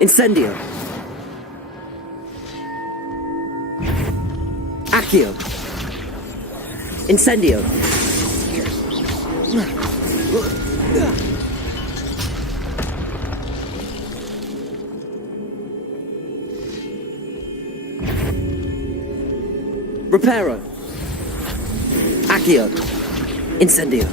Incendio. Accio. Incendio. Reparo. Accio. Incendio.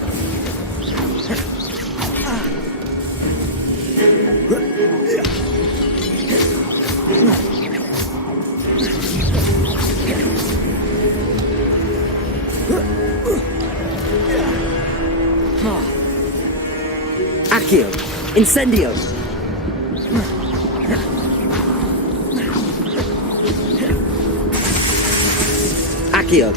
Accio. Incendio. Accio.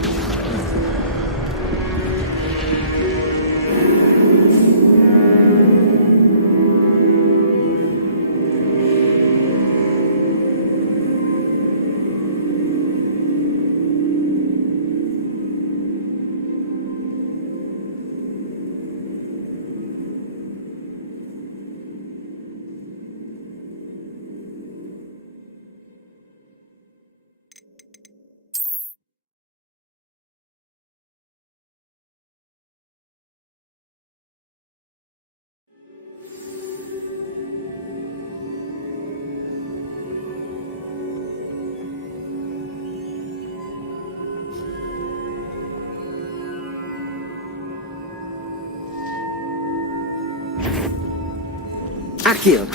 Accio.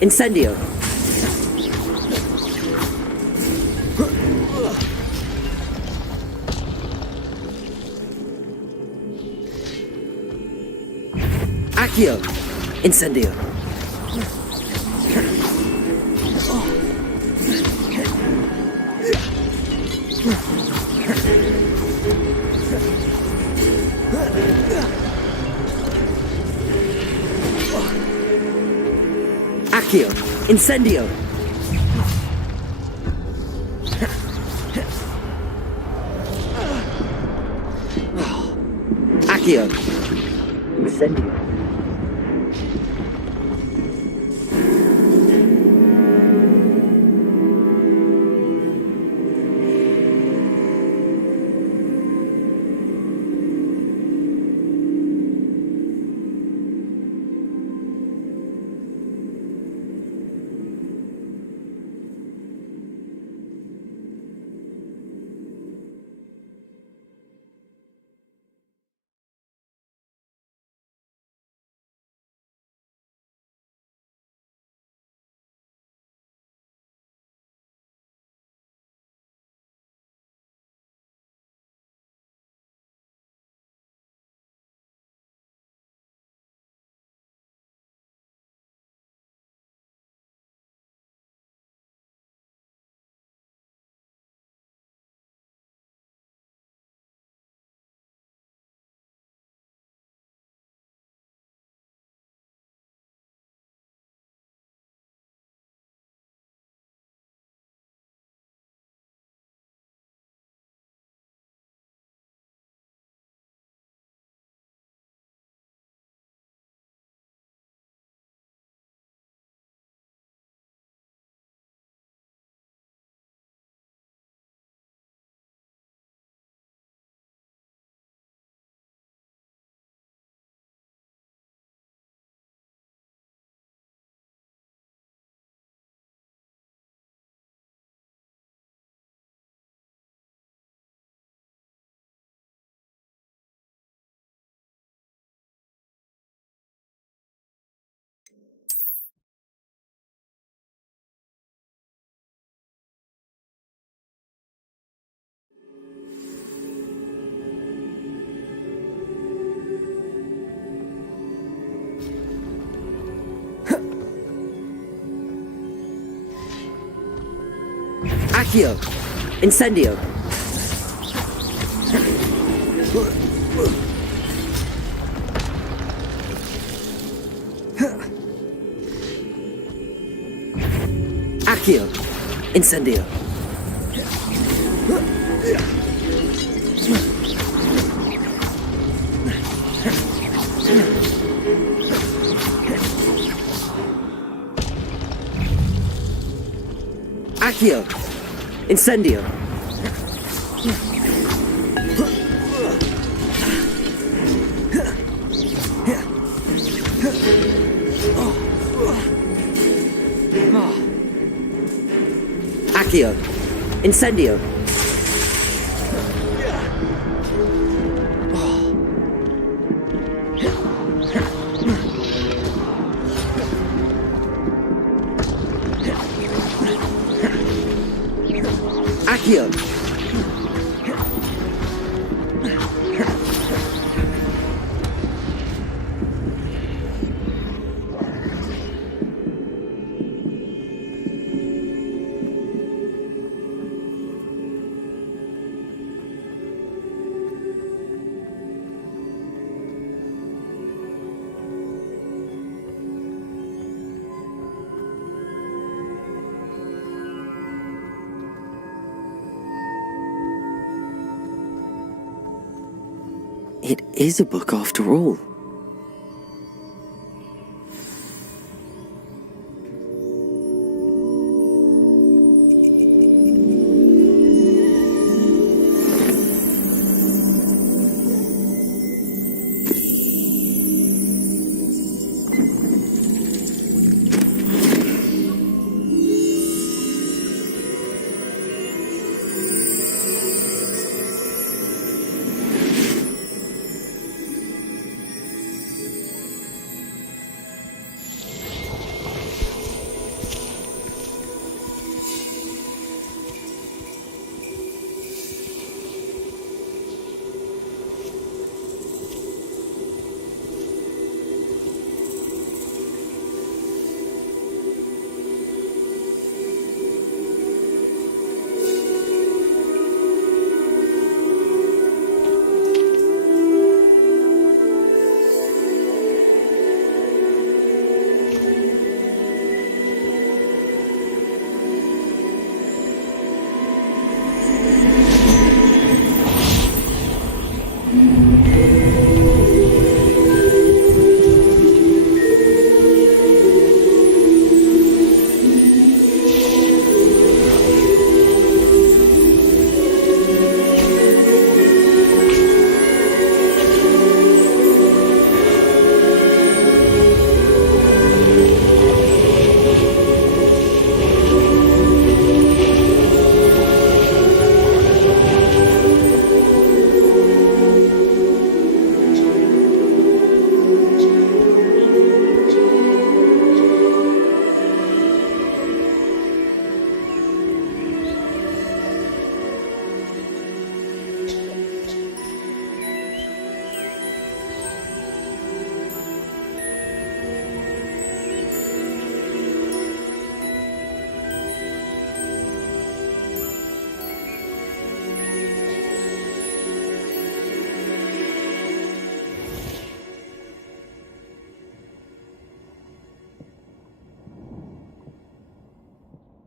Incendio. Accio. Incendio. Accio. Incendio. Accio. Incendio. Accio. Incendio. Accio. Incendio. Accio. Incendio. Accio. Incendio. Accio. It is a book after all.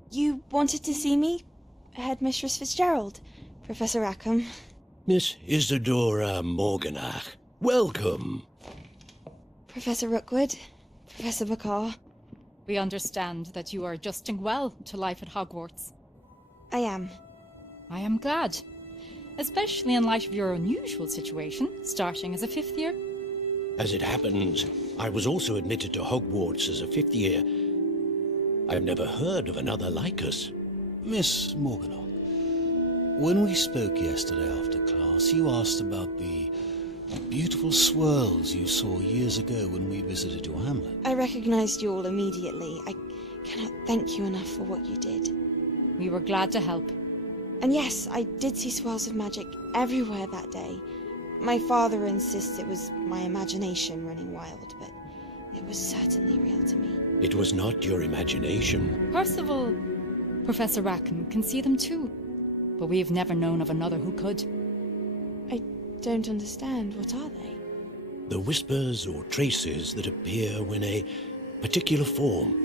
You wanted to see me? Headmistress Fitzgerald, Professor Rackham. Miss Isadora Morganach, welcome. Professor Rookwood, Professor Bakar. We understand that you are adjusting well to life at Hogwarts. I am. I am glad, especially in light of your unusual situation, starting as a fifth year. As it happens, I was also admitted to Hogwarts as a fifth year. I've never heard of another like us. Miss Morganoff, when we spoke yesterday after class, you asked about the beautiful swirls you saw years ago when we visited your hamlet. I recognized you all immediately. I cannot thank you enough for what you did. We were glad to help. And yes, I did see swirls of magic everywhere that day. My father insists it was my imagination running wild, but it was certainly real to me. It was not your imagination. Percival, Professor Rackham can see them too, but we have never known of another who could. I don't understand. What are they? The whispers or traces that appear when a particular form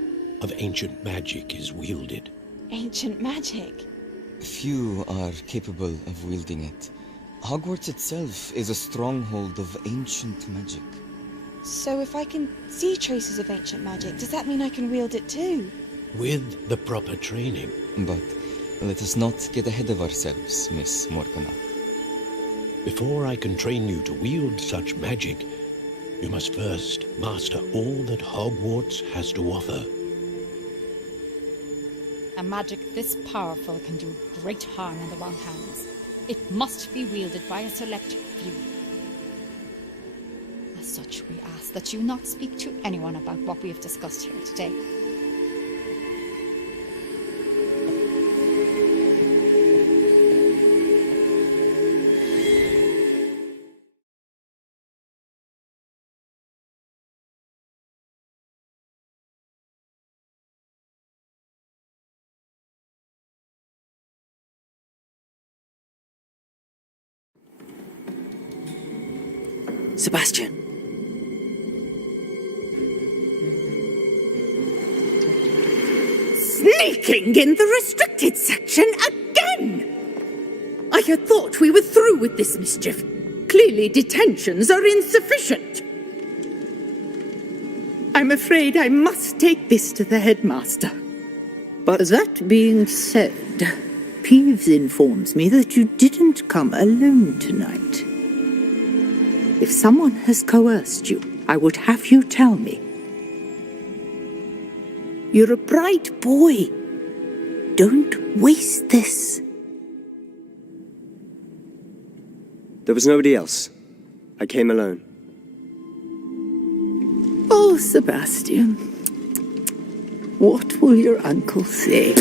of ancient magic is wielded. Ancient magic? Few are capable of wielding it. Hogwarts itself is a stronghold of ancient magic. So if I can see traces of ancient magic, does that mean I can wield it too? with the proper training. But let us not get ahead of ourselves, Miss Morgana. Before I can train you to wield such magic, you must first master all that Hogwarts has to offer. A magic this powerful can do great harm in the wrong hands. It must be wielded by a select few. As such, we ask that you not speak to anyone about what we have discussed here today. Sebastian. Sneaking in the restricted section again! I had thought we were through with this mischief. Clearly detentions are insufficient. I'm afraid I must take this to the headmaster. But that being said, Peeves informs me that you didn't come alone tonight. If someone has coerced you, I would have you tell me. You're a bright boy. Don't waste this. There was nobody else. I came alone. Oh, Sebastian. What will your uncle say?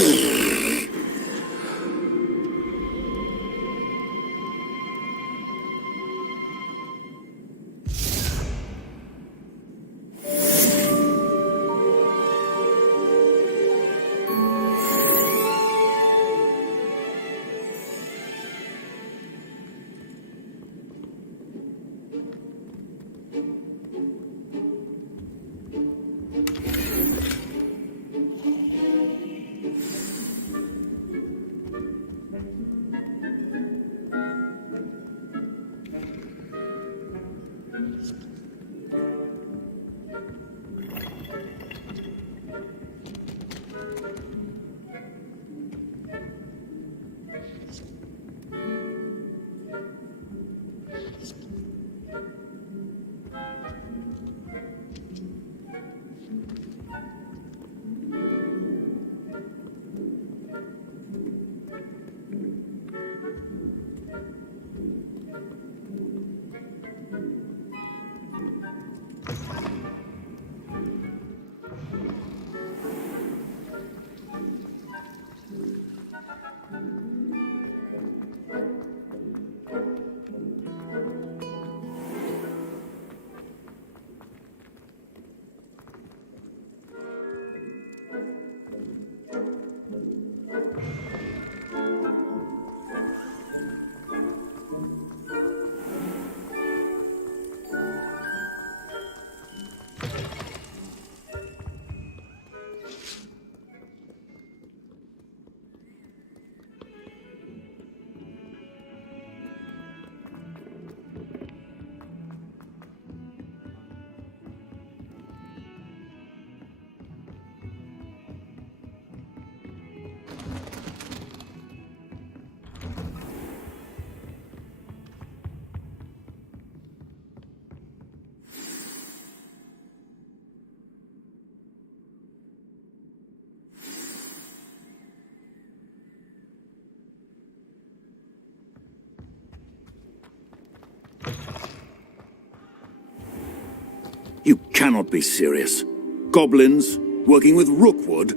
You cannot be serious. Goblins working with Rookwood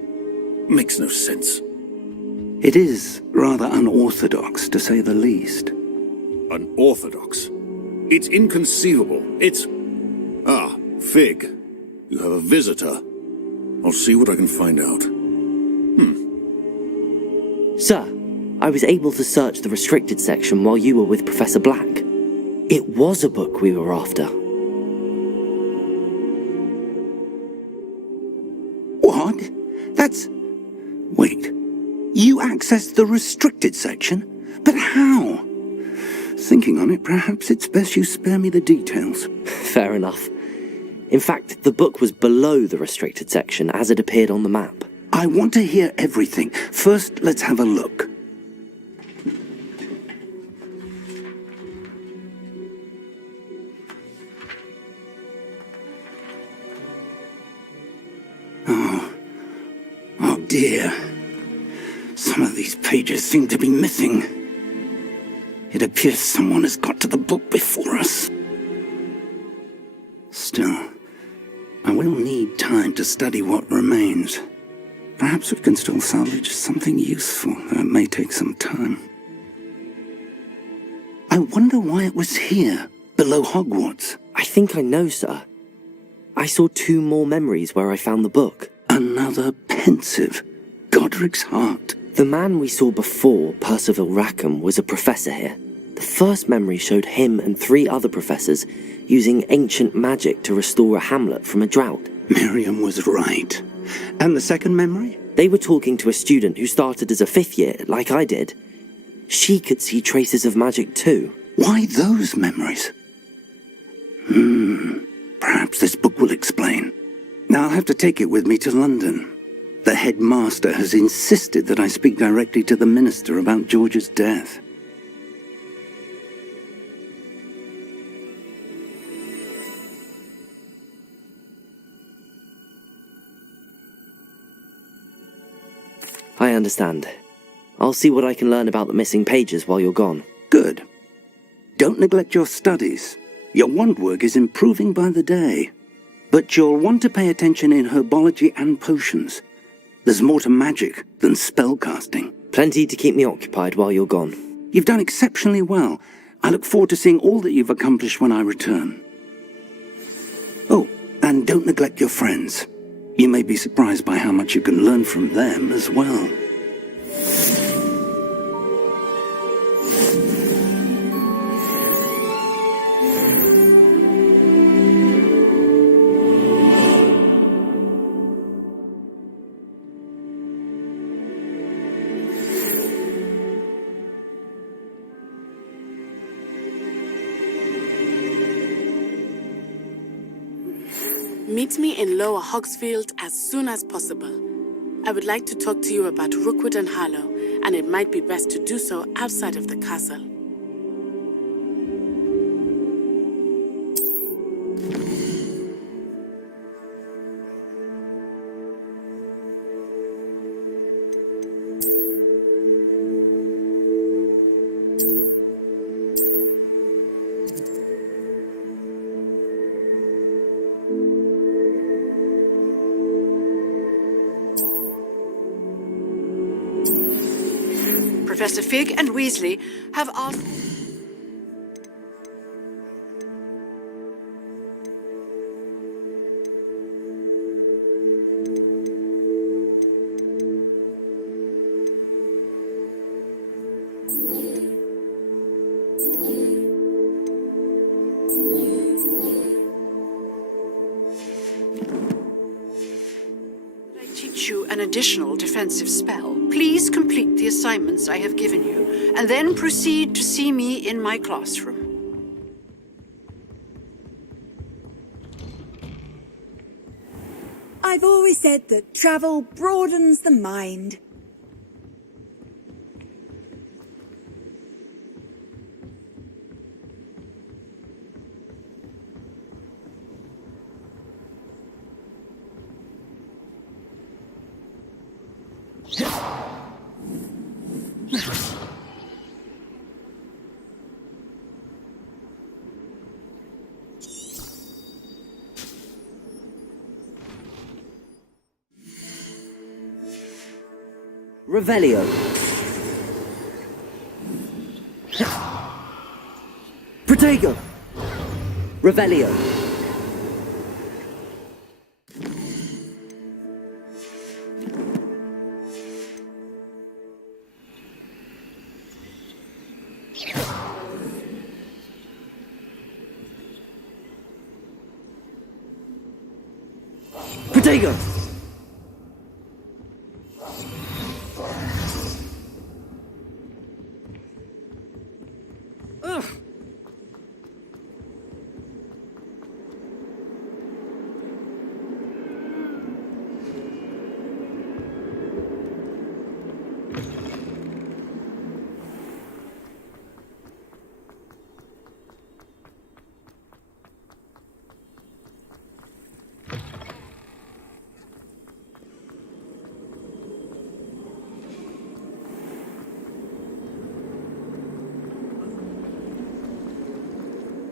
makes no sense. It is rather unorthodox, to say the least. Unorthodox? It's inconceivable. It's... Ah, Fig. You have a visitor. I'll see what I can find out. Sir, I was able to search the restricted section while you were with Professor Black. It was a book we were after. What? That's... Wait. You accessed the restricted section? But how? Thinking on it, perhaps it's best you spare me the details. Fair enough. In fact, the book was below the restricted section as it appeared on the map. I want to hear everything. First, let's have a look. Oh dear. Some of these pages seem to be missing. It appears someone has got to the book before us. Still, I will need time to study what remains. Perhaps we can still salvage something useful, though it may take some time. I wonder why it was here, below Hogwarts. I think I know, sir. I saw 2 more memories where I found the book. Another pensive Godric's heart. The man we saw before, Percival Rackham, was a professor here. The first memory showed him and 3 other professors using ancient magic to restore a hamlet from a drought. Miriam was right. And the second memory? They were talking to a student who started as a 5th year, like I did. She could see traces of magic too. Why those memories? Perhaps this book will explain. Now I'll have to take it with me to London. The headmaster has insisted that I speak directly to the minister about George's death. I understand. I'll see what I can learn about the missing pages while you're gone. Good. Don't neglect your studies. Your wand work is improving by the day. But you'll want to pay attention in herbology and potions. There's more to magic than spellcasting. Plenty to keep me occupied while you're gone. You've done exceptionally well. I look forward to seeing all that you've accomplished when I return. Oh, and don't neglect your friends. You may be surprised by how much you can learn from them as well. Meet me in Lower Hogsfield as soon as possible. I would like to talk to you about Rookwood and Harlow, and it might be best to do so outside of the castle. Professor Fig and Weasley have asked... you an additional defensive spell. Please complete the assignments I have given you, and then proceed to see me in my classroom. I've always said that travel broadens the mind. Revelio. Protego. Revelio. Protego.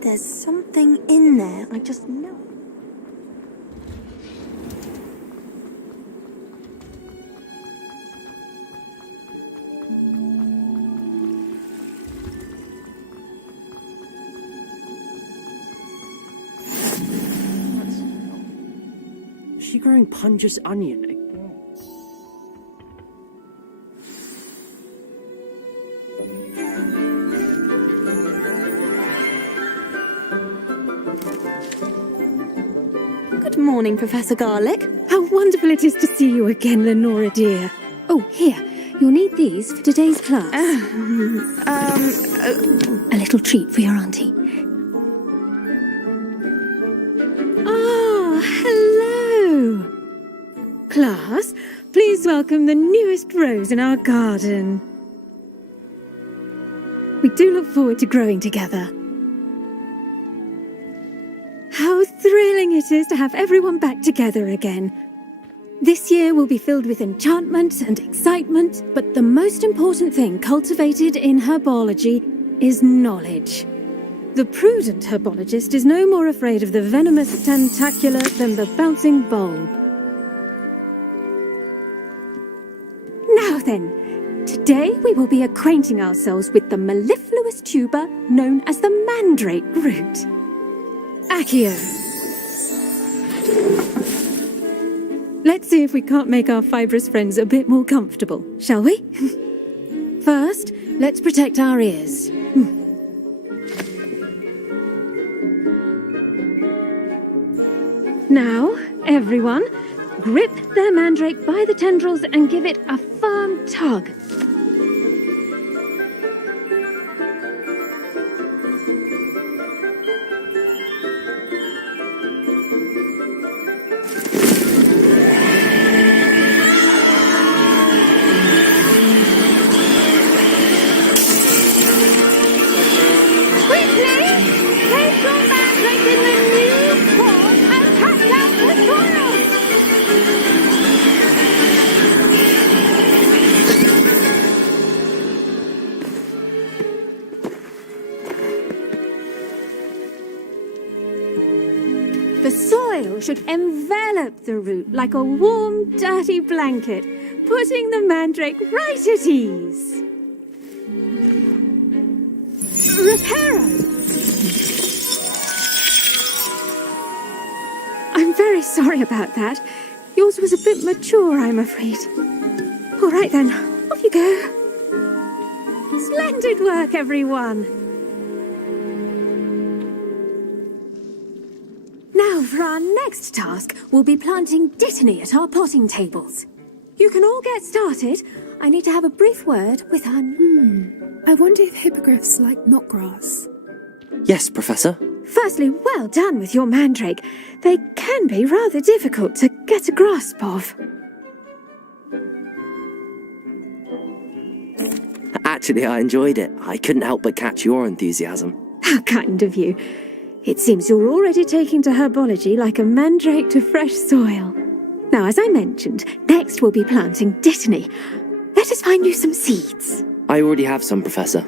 There's something in there, I just know. Is she growing Punja's onion again? Good morning, Professor Garlick. How wonderful it is to see you again, Lenora dear. Oh, here, you'll need these for today's class. A little treat for your auntie. Ah, hello. Class, please welcome the newest rose in our garden. We do look forward to growing together. How thrilling it is to have everyone back together again. This year will be filled with enchantment and excitement, but the most important thing cultivated in herbology is knowledge. The prudent herbologist is no more afraid of the venomous tentacular than the bouncing bulb. Now then, today we will be acquainting ourselves with the mellifluous tuber known as the mandrake root. Accio. Let's see if we can't make our fibrous friends a bit more comfortable, shall we? First, let's protect our ears. Now, everyone, grip their mandrake by the tendrils and give it a firm tug. The soil should envelop the root like a warm, dirty blanket, putting the mandrake right at ease. Reparo! I'm very sorry about that. Yours was a bit mature, I'm afraid. All right then, off you go. Splendid work, everyone. Now, for our next task, we'll be planting dittany at our potting tables. You can all get started. I need to have a brief word with our... I wonder if hippogriffs like knotgrass. Yes, Professor. Firstly, well done with your mandrake. They can be rather difficult to get a grasp of. Actually, I enjoyed it. I couldn't help but catch your enthusiasm. How kind of you. It seems you're already taking to herbology like a mandrake to fresh soil. Now, as I mentioned, next we'll be planting dittany. Let us find you some seeds. I already have some, Professor.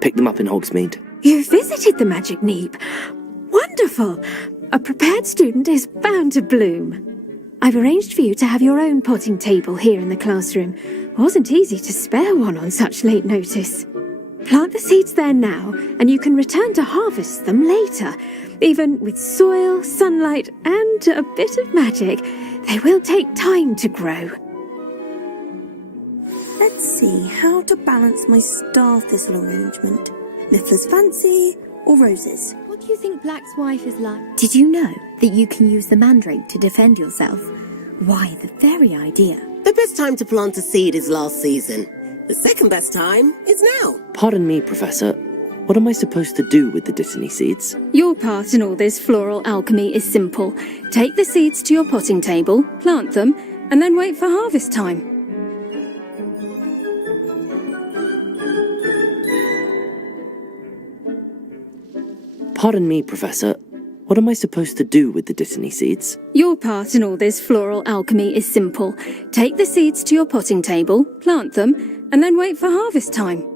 Picked them up in Hogsmeade. You visited the Magic Neep. Wonderful. A prepared student is bound to bloom. I've arranged for you to have your own potting table here in the classroom. Wasn't easy to spare one on such late notice. Plant the seeds there now, and you can return to harvest them later. Even with soil, sunlight, and a bit of magic, they will take time to grow. Let's see how to balance my star thistle arrangement. Niffler's fancy or roses? What do you think Black's wife is like? Did you know that you can use the mandrake to defend yourself? Why, the very idea. The best time to plant a seed is last season. The second best time is now. Pardon me, Professor. What am I supposed to do with the dittany seeds? Your part in all this floral alchemy is simple. Take the seeds to your potting table, plant them, and then wait for harvest time. Pardon me, Professor. What am I supposed to do with the dittany seeds? Your part in all this floral alchemy is simple. Take the seeds to your potting table, plant them, and then wait for harvest time.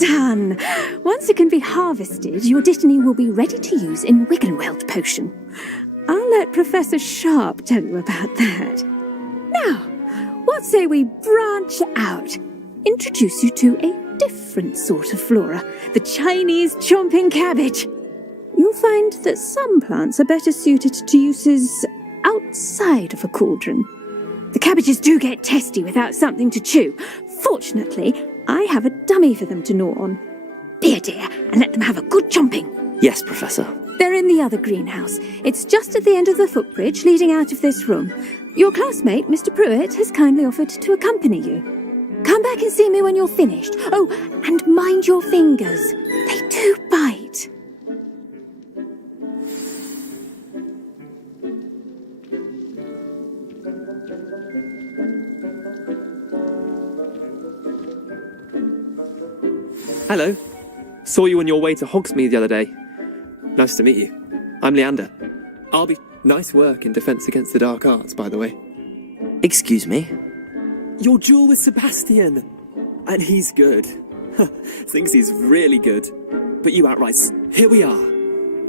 done! Once it can be harvested, your Dittany will be ready to use in Wiggenweld potion. I'll let Professor Sharp tell you about that. Now, what say we branch out? Introduce you to a different sort of flora, the Chinese chomping cabbage. You'll find that some plants are better suited to uses outside of a cauldron. The cabbages do get testy without something to chew. Fortunately, I have a dummy for them to gnaw on. Be a dear and let them have a good chomping. Yes, Professor. They're in the other greenhouse. It's just at the end of the footbridge leading out of this room. Your classmate, Mr. Pruitt, has kindly offered to accompany you. Come back and see me when you're finished. Oh, and mind your fingers. They do bite. Hello. Saw you on your way to Hogsmeade the other day. Nice to meet you. I'm Leander. I'll be... Nice work in Defense Against the Dark Arts, by the way. Excuse me? Your duel with Sebastian! And he's good. Thinks he's really good. But you outright... Here we are.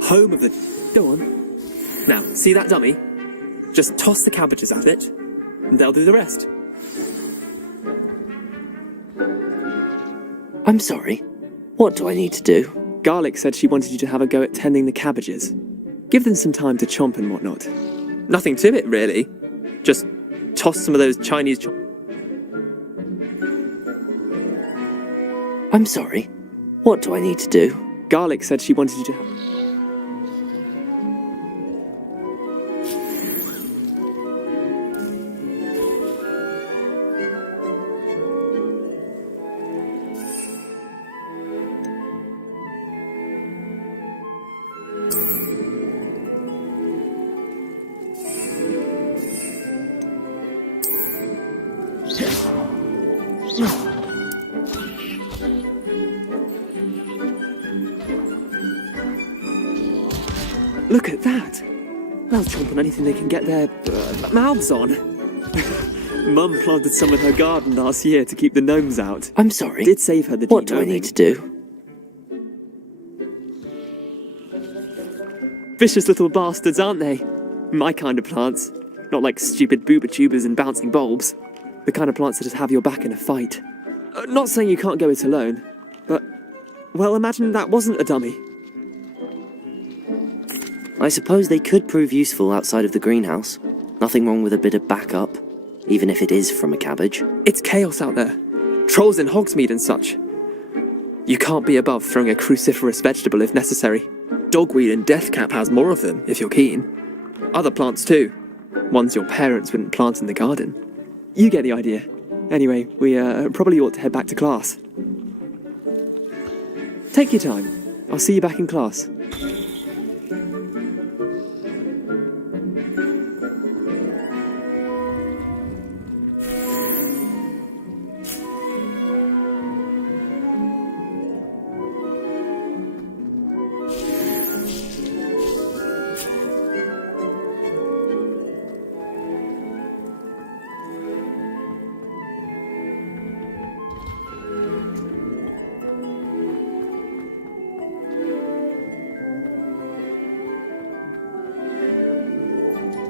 Home of the... Go on. Now, see that dummy? Just toss the cabbages at it, and they'll do the rest. I'm sorry. What do I need to do? Garlic said she wanted you to have a go at tending the cabbages. Give them some time to chomp and whatnot. Nothing to it, really. Just toss some of those Chinese I'm sorry. What do I need to do? Garlic said she wanted you to have... Look at that! They'll chomp on anything they can get their mouths on. Mum planted some in her garden last year to keep the gnomes out. I'm sorry. Did save her the What do I need to do? Vicious little bastards, aren't they? My kind of plants. Not like stupid booba tubers and bouncing bulbs. The kind of plants that just have your back in a fight. Not saying you can't go it alone, but... Well, imagine that wasn't a dummy. I suppose they could prove useful outside of the greenhouse. Nothing wrong with a bit of backup, even if it is from a cabbage. It's chaos out there. Trolls in Hogsmeade and such. You can't be above throwing a cruciferous vegetable if necessary. Dogweed and deathcap has more of them, if you're keen. Other plants too. Ones your parents wouldn't plant in the garden. You get the idea. Anyway, we probably ought to head back to class. Take your time. I'll see you back in class.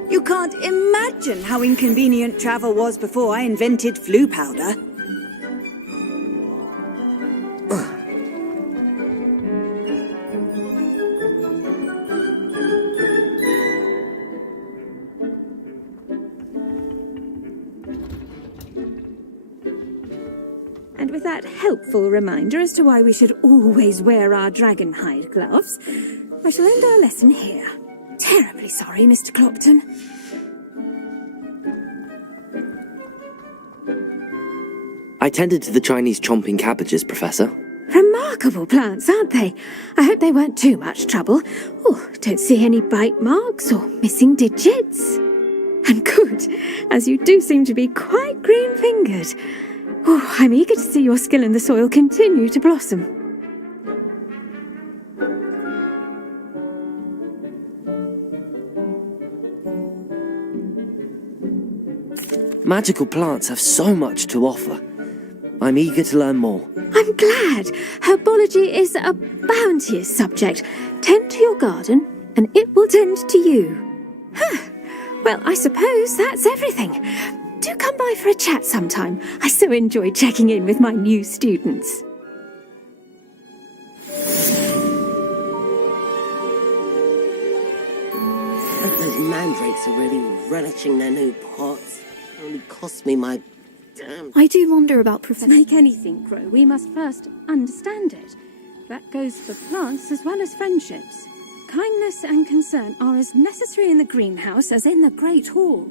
You can't imagine how inconvenient travel was before I invented flu powder. And with that helpful reminder as to why we should always wear our dragon hide gloves, I shall end our lesson here. Terribly sorry, Mr. Clopton. I tended to the Chinese chomping cabbages, Professor. Remarkable plants, aren't they? I hope they weren't too much trouble. Oh, don't see any bite marks or missing digits. And good, as you do seem to be quite green-fingered. Oh, I'm eager to see your skill in the soil continue to blossom. Magical plants have so much to offer. I'm eager to learn more. I'm I'm glad. Herbology is a bounteous subject. Tend to your garden, and it will tend to you. Well, I suppose that's everything. Do come by for a chat sometime. I so enjoy checking in with my new students. Those mandrakes are really relishing their new pots. Only cost me my damn... I do wonder about Professor... To make anything grow, we must first understand it. That goes for plants as well as friendships. Kindness and concern are as necessary in the greenhouse as in the Great Hall.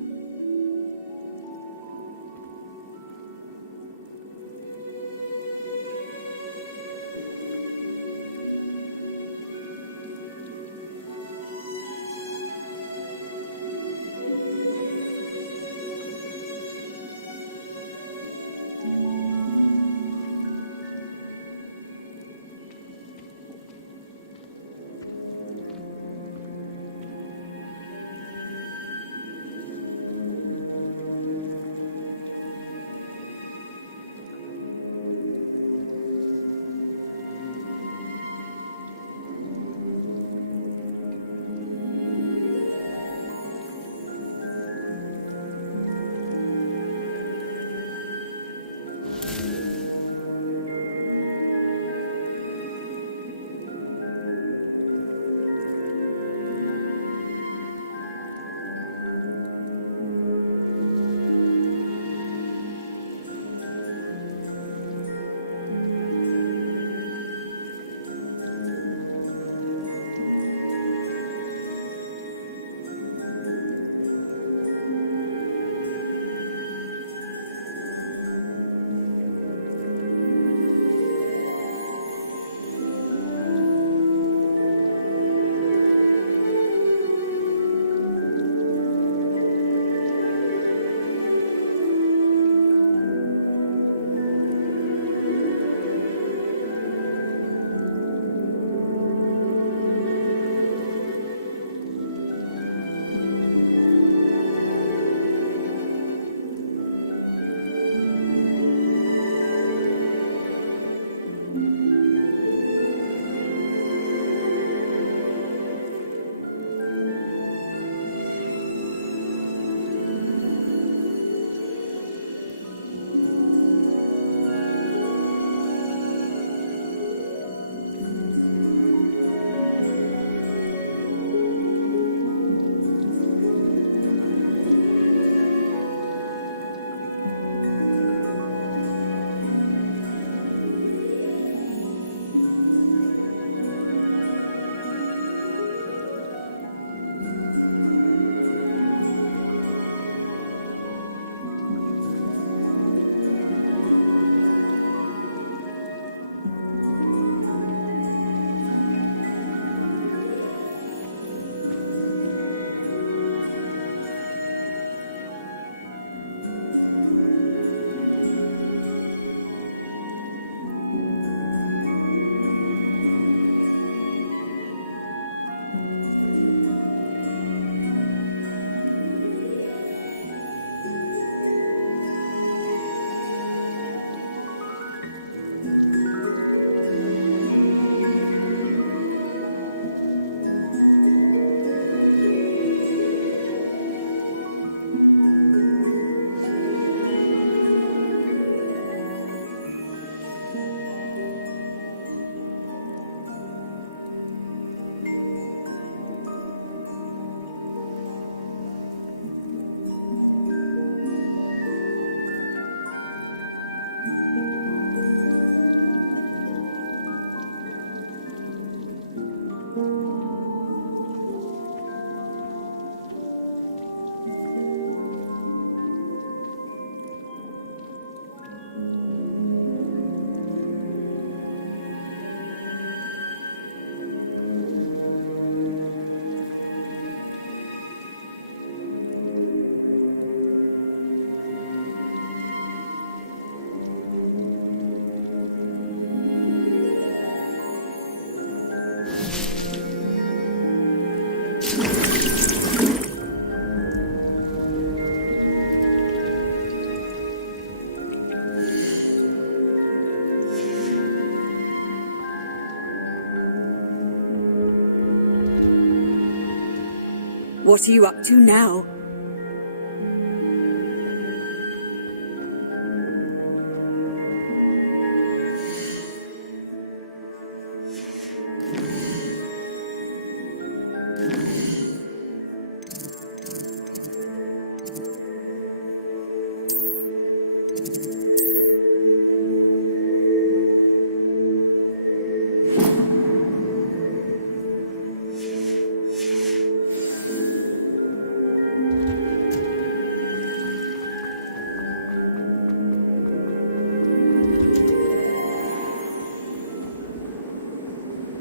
What are you up to now?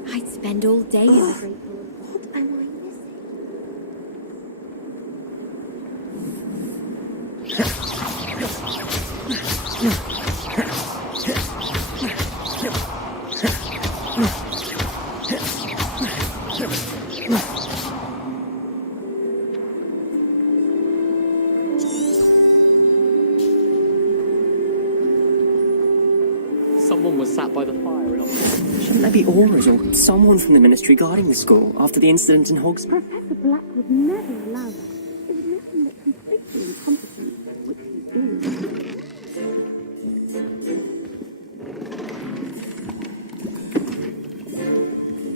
I'd spend all day in the Great Hall. What am I missing? Someone was sat by the fire in Shouldn't there be aurors or someone from the ministry guarding the school after the incident in Hogsmeade? Professor Black would never allow that. It would make him look completely incompetent, which he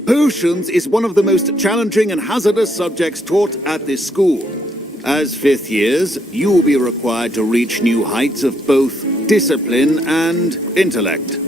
is. Potions is one of the most challenging and hazardous subjects taught at this school. As fifth years, you will be required to reach new heights of both discipline and intellect.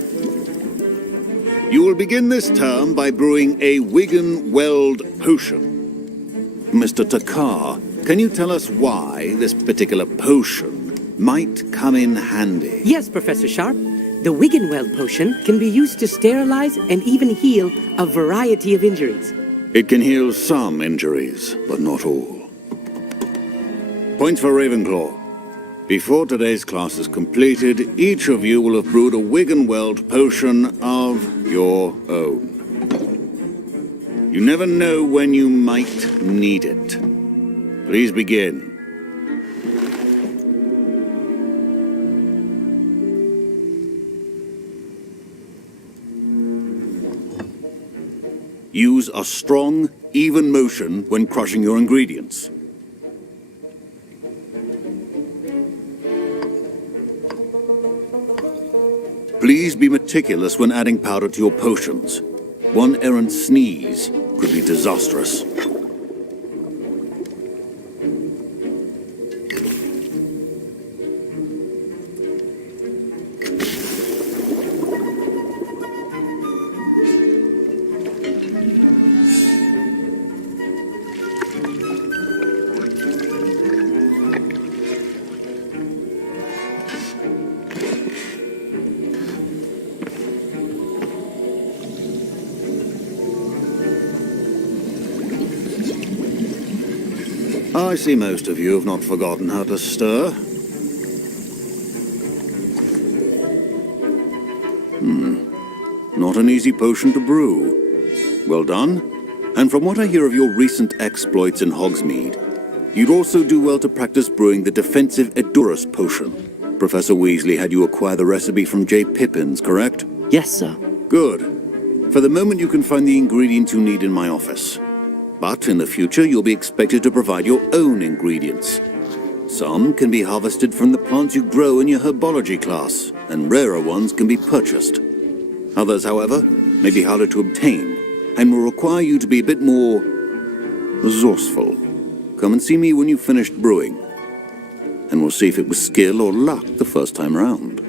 You will begin this term by brewing a Wigan-Weld potion. Mr. Takar, can you tell us why this particular potion might come in handy? Yes, Professor Sharp. The Wigan-Weld potion can be used to sterilize and even heal a variety of injuries. It can heal some injuries, but not all. Points for Ravenclaw. Before today's class is completed, each of you will have brewed a Wigan-Weld potion of your own. You never know when you might need it. Please begin. Use a strong, even motion when crushing your ingredients. Please be meticulous when adding powder to your potions. One errant sneeze could be disastrous. I see most of you have not forgotten how to stir. Not an easy potion to brew. Well done. And from what I hear of your recent exploits in Hogsmeade, you'd also do well to practice brewing the defensive Edurus potion. Professor Weasley had you acquire the recipe from J. Pippins, correct? Yes, sir. Good. For the moment you can find the ingredients you need in my office. But in the future, you'll be expected to provide your own ingredients. Some can be harvested from the plants you grow in your herbology class, and rarer ones can be purchased. Others, however, may be harder to obtain, and will require you to be a bit more resourceful. Come and see me when you've finished brewing, and we'll see if it was skill or luck the first time round.